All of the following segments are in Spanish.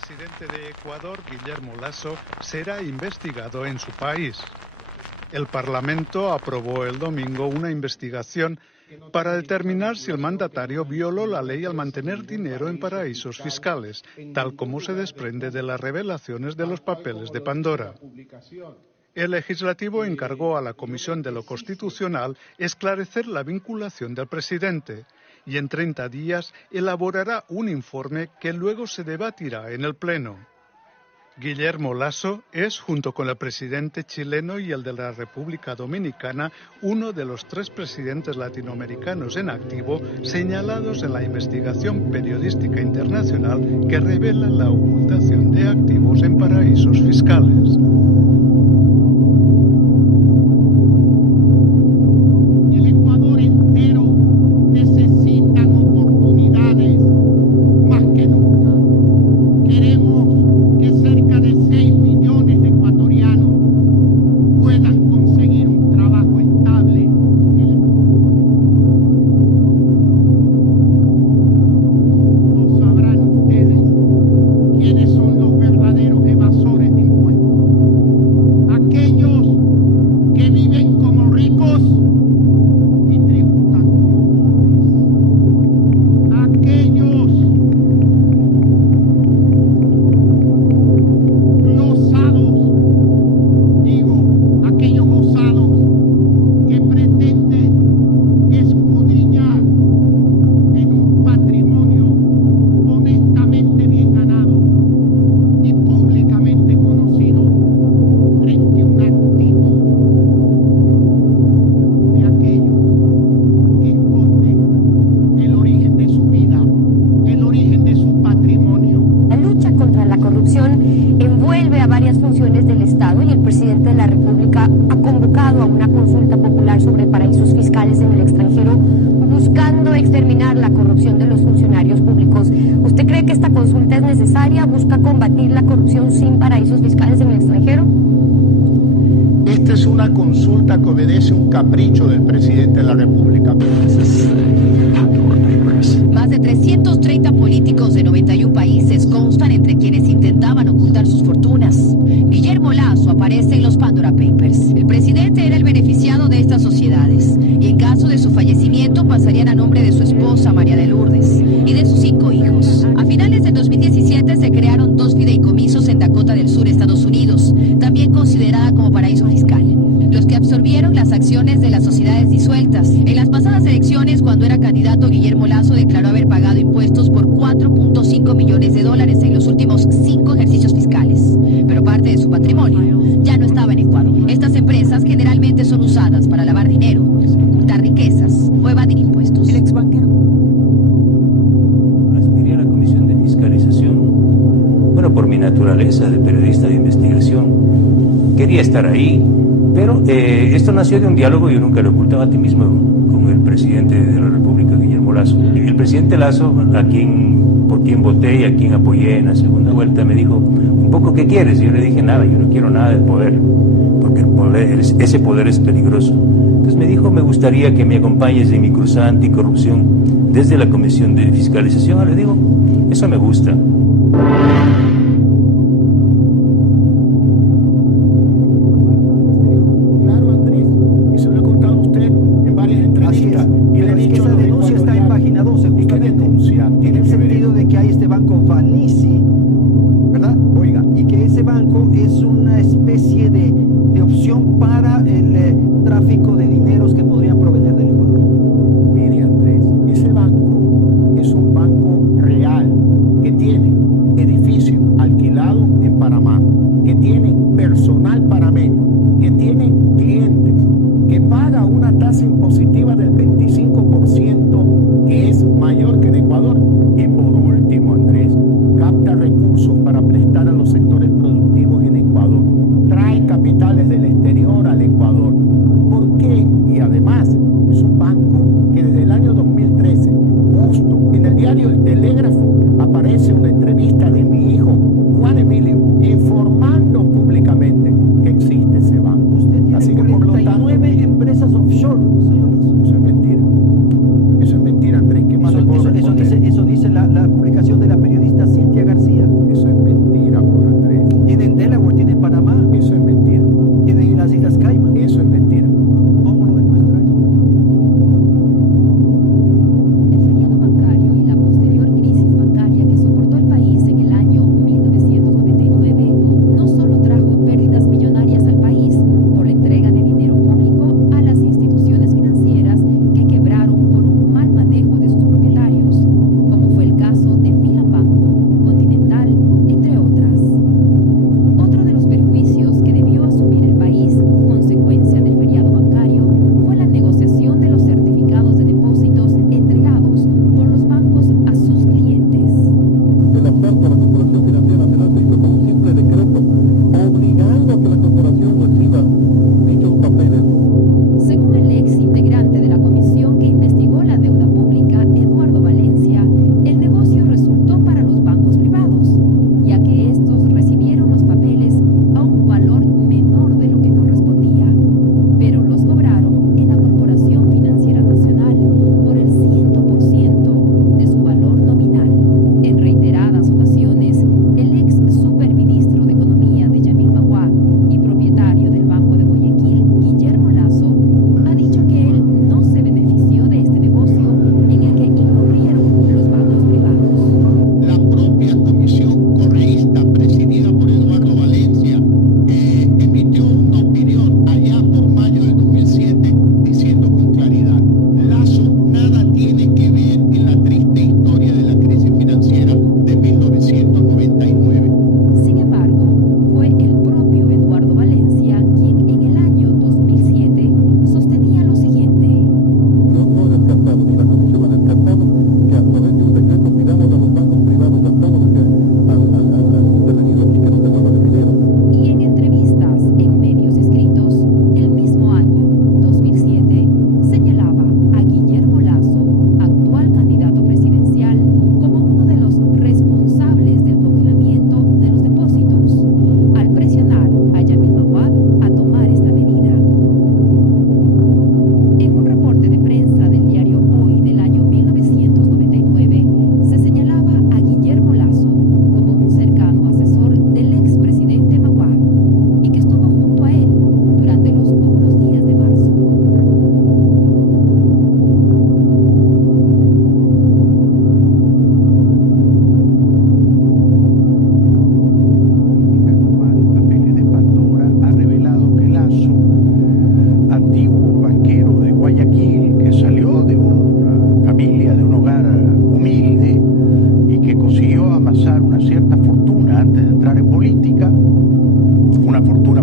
presidente de Ecuador, Guillermo Lasso, será investigado en su país. El Parlamento aprobó el domingo una investigación para determinar si el mandatario violó la ley al mantener dinero en paraísos fiscales, tal como se desprende de las revelaciones de los papeles de Pandora. El legislativo encargó a la Comisión de lo Constitucional esclarecer la vinculación del presidente y en 30 días elaborará un informe que luego se debatirá en el Pleno. Guillermo Lasso es, junto con el presidente chileno y el de la República Dominicana, uno de los 3 presidentes latinoamericanos en activo señalados en la investigación periodística internacional que revela la ocultación de activos en paraísos fiscales. El Ecuador entero necesita oportunidades más que nunca. Queremos que cerca de 6 millones de ecuatorianos puedan conseguir un trabajo estable. No sabrán ustedes quiénes son los verdaderos evasores de impuestos. Aquellos que viven como ricos y tributan como pobres. Aquellos aquellos osados que pretenden escudriñar en un patrimonio honestamente bien ganado y públicamente conocido frente a una actitud de aquellos que esconden el origen de su vida, el origen de su patrimonio. La lucha contra la corrupción envuelve a varias funciones del Estado y el presidente de la República ha convocado a una consulta popular sobre paraísos fiscales en el extranjero, buscando exterminar la corrupción de los funcionarios públicos. ¿Usted cree que esta consulta es necesaria? ¿Busca combatir la corrupción sin paraísos fiscales en el extranjero? Esta es una consulta que obedece a un capricho del presidente de la República. Más de 330 políticos de 91 países constan entre quienes intentaban ocultar sus fortunas. Guillermo Lasso aparece en los Pandora Papers. El presidente era el beneficiado de estas sociedades y en caso de su fallecimiento pasarían a nombre de su esposa María de Lourdes y de sus 5 hijos. A finales de 2017 se crearon 2 fideicomisos en Dakota del Sur, Estados Unidos, también considerada como paraíso fiscal, los que absorbieron las acciones de las sociedades disueltas. En las pasadas elecciones, cuando era candidato, Guillermo Lasso declaró haber pagado impuestos por $4.5 millones en los últimos 5 ejercicios fiscales, pero parte de su patrimonio ya no estaba en Ecuador. Estas empresas generalmente son usadas para lavar dinero, ocultar riquezas o evadir impuestos. El exbanquero aspiré a la Comisión de Fiscalización, bueno, por mi naturaleza de periodista de investigación, quería estar ahí, pero esto nació de un diálogo, yo nunca lo ocultaba a ti mismo, con el presidente de la República, Guillermo Lasso. El presidente Lasso, por quien voté y a quien apoyé en la segunda vuelta, me dijo, un poco, ¿qué quieres? Y yo le dije, nada, yo no quiero nada del poder, porque ese poder es peligroso. Entonces me dijo, me gustaría que me acompañes en mi cruzada anticorrupción desde la Comisión de Fiscalización. Le digo, eso me gusta. Claro, Andrés, y se lo he contado a usted en varias entrevistas. Y le he dicho, esa denuncia está en página 12, ¿y qué denuncia? en el sentido de que hay este banco Vanisi, ¿verdad? Oiga, Y que ese banco es una especie de opción para el tráfico de dineros que podrían provenir del Ecuador. mire, Andrés, ese banco es un banco real que tiene edificio alquilado en Panamá, que tiene personal panameño, que tiene clientes, que paga una tasa impositiva del 25%,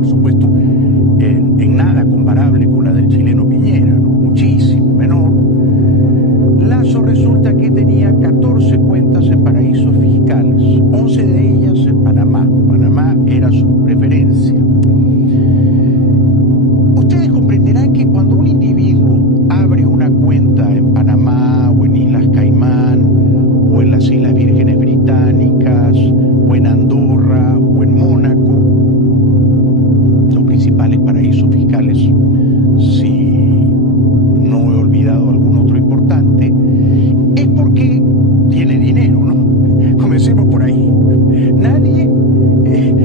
por supuesto, en nada comparable con la del chileno Piñera, ¿no? Muchísimo menor. Lasso resulta que tenía 14 cuentas en paraísos fiscales, 11 de ellas en Panamá. Panamá era su preferencia. Ustedes comprenderán que cuando un individuo abre una cuenta en Panamá o en Islas Caimán o en las Islas Vírgenes Británicas o en Andorra o en Mónaco, los principales paraísos fiscales, si no he olvidado algún otro importante, es porque tiene dinero, ¿no? Comencemos por ahí. Nadie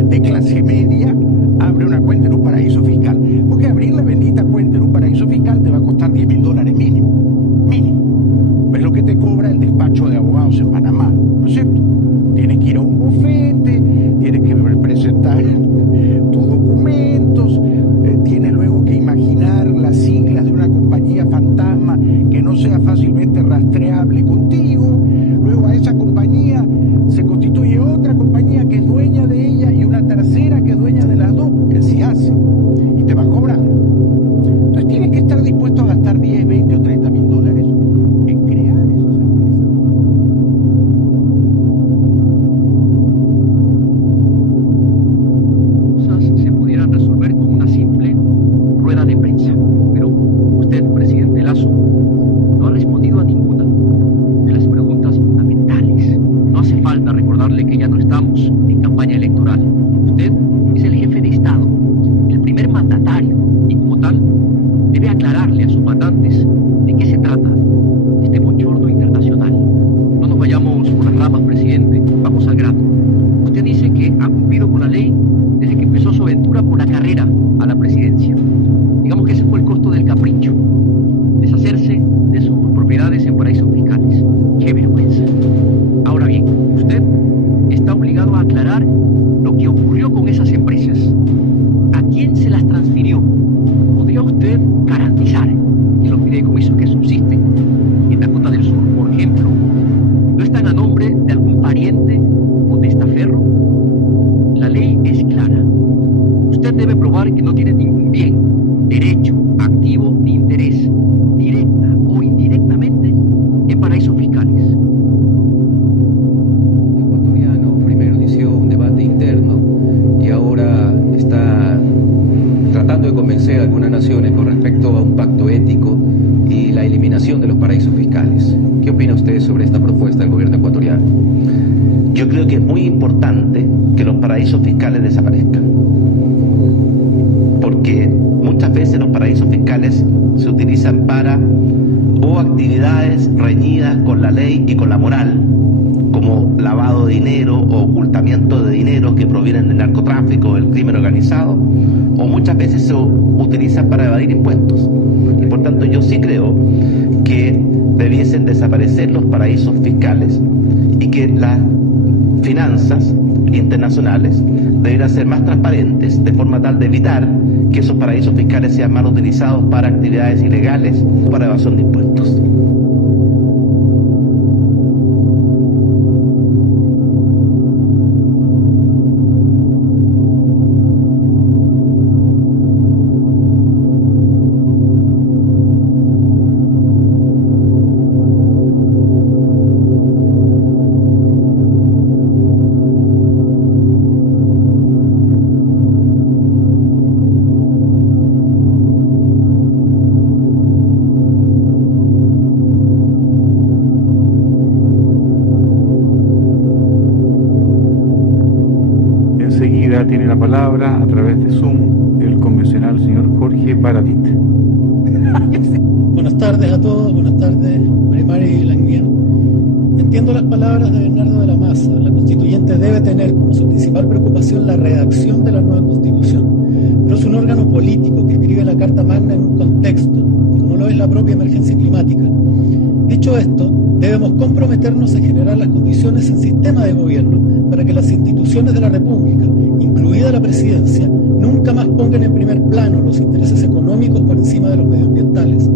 de clase media abre una cuenta en un paraíso fiscal, porque abrir la bendita cuenta en un paraíso fiscal te va a costar $10.000 mínimo, mínimo. Es lo que te cobra el despacho de abogados en Panamá, ¿no es cierto? Tienes que ir a un bufete, tienes que presentar tus documentos, tienes luego que imaginar las siglas de una compañía fantasma que no sea fácilmente rastreable contigo. Luego a esa compañía se constituye otra compañía que es dueña de ella y una tercera que es dueña de las dos, que sí hacen, y te van cobrando. Entonces tienes que estar dispuesto a gastar 10, 20 o 30 mil dólares en crear esas empresas. Se pudieran resolver con una simple rueda de prensa, pero usted, presidente Lasso, no ha respondido a ninguna de las preguntas fundamentales. No hace falta recordarle que ya no estamos en campaña electoral. Usted es el jefe de Estado, el primer mandatario, y como tal debe aclararle a sus mandantes de qué se trata este bochorno internacional. No nos vayamos por las ramas, presidente, vamos al grano. Usted dice que ha cumplido con la ley desde que empezó su aventura por la carrera a la presidencia. Digamos que ese fue el costo del capricho, deshacerse de sus propiedades en paraísos fiscales. ¡Qué vergüenza! Ahora bien, usted está obligado a aclarar lo que ocurrió con esas empresas. ¿A quién se las transfirió? ¿Podría usted garantizar que los fideicomisos que subsisten en Dakota del Sur, por ejemplo, no están a nombre de algún pariente o testaferro? La ley es clara. Usted debe probar que no tiene ningún bien, derecho, activo ni interés, directa o indirectamente, en paraísos fiscales. El ecuatoriano primero inició un debate interno y ahora está tratando de convencer a algunas naciones con respecto a un pacto ético y la eliminación de los paraísos fiscales. ¿Qué opina usted sobre esta propuesta del gobierno ecuatoriano? Yo creo que es muy importante que los paraísos fiscales desaparezcan, porque muchas veces los paraísos fiscales se utilizan para o actividades reñidas con la ley y con la moral, como lavado de dinero o ocultamiento de dinero que provienen del narcotráfico o del crimen organizado, o muchas veces se utilizan para evadir impuestos. Y por tanto yo sí creo que debiesen desaparecer los paraísos fiscales y que las finanzas internacionales deberán ser más transparentes, de forma tal de evitar que esos paraísos fiscales sean mal utilizados para actividades ilegales o para evasión de impuestos. Tiene la palabra a través de Zoom el convencional señor Jorge Baradit. Buenas tardes a todos, buenas tardes, Marimari y Langmian. Entiendo las palabras de Bernardo de la Maza. La constituyente debe tener como su principal preocupación la redacción de la nueva constitución, pero es un órgano político que escribe la Carta Magna en un contexto, como lo es la propia emergencia climática. Dicho esto, debemos comprometernos a generar las condiciones en sistema de gobierno para que las instituciones de la República, incluida la presidencia, nunca más pongan en primer plano los intereses económicos por encima de los medioambientales,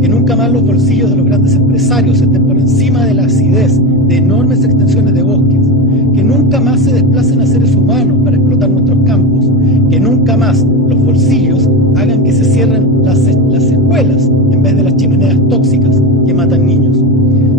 que nunca más los bolsillos de los grandes empresarios estén por encima de la acidez de enormes extensiones de bosques, que nunca más se desplacen a seres humanos para explotar nuestros campos, que nunca más los bolsillos hagan que se cierren las escuelas en vez de las chimeneas tóxicas que matan niños.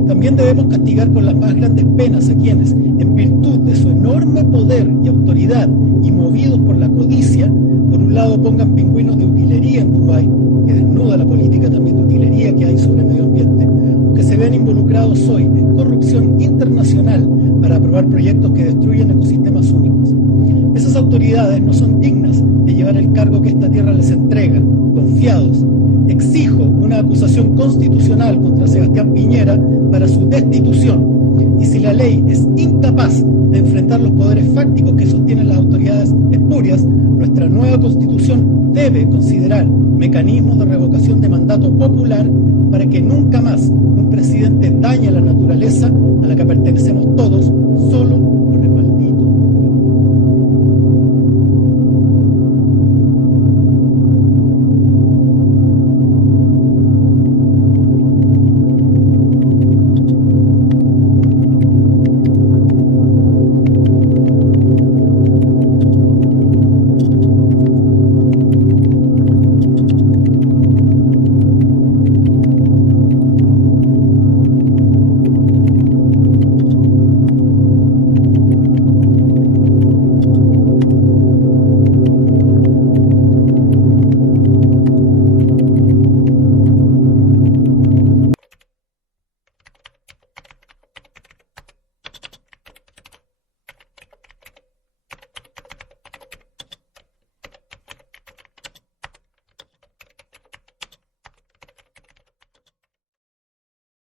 También debemos castigar con las más grandes penas a quienes, en virtud de su enorme poder y autoridad y movidos por la codicia, por un lado pongan pingüinos de utilería en Dubái, que desnuda la política también de utilería que hay sobre el medio ambiente, o que se vean involucrados hoy en corrupción internacional para aprobar proyectos que destruyen ecosistemas únicos. Esas autoridades no son dignas de llevar el cargo que esta tierra les entrega, confiados. Exijo una acusación constitucional contra Sebastián Piñera para su destitución. Y si la ley es incapaz de enfrentar los poderes fácticos que sostienen las autoridades espurias, nuestra nueva Constitución debe considerar mecanismos de revocación de mandato popular para que nunca más un presidente dañe a la naturaleza a la que pertenecemos todos, solo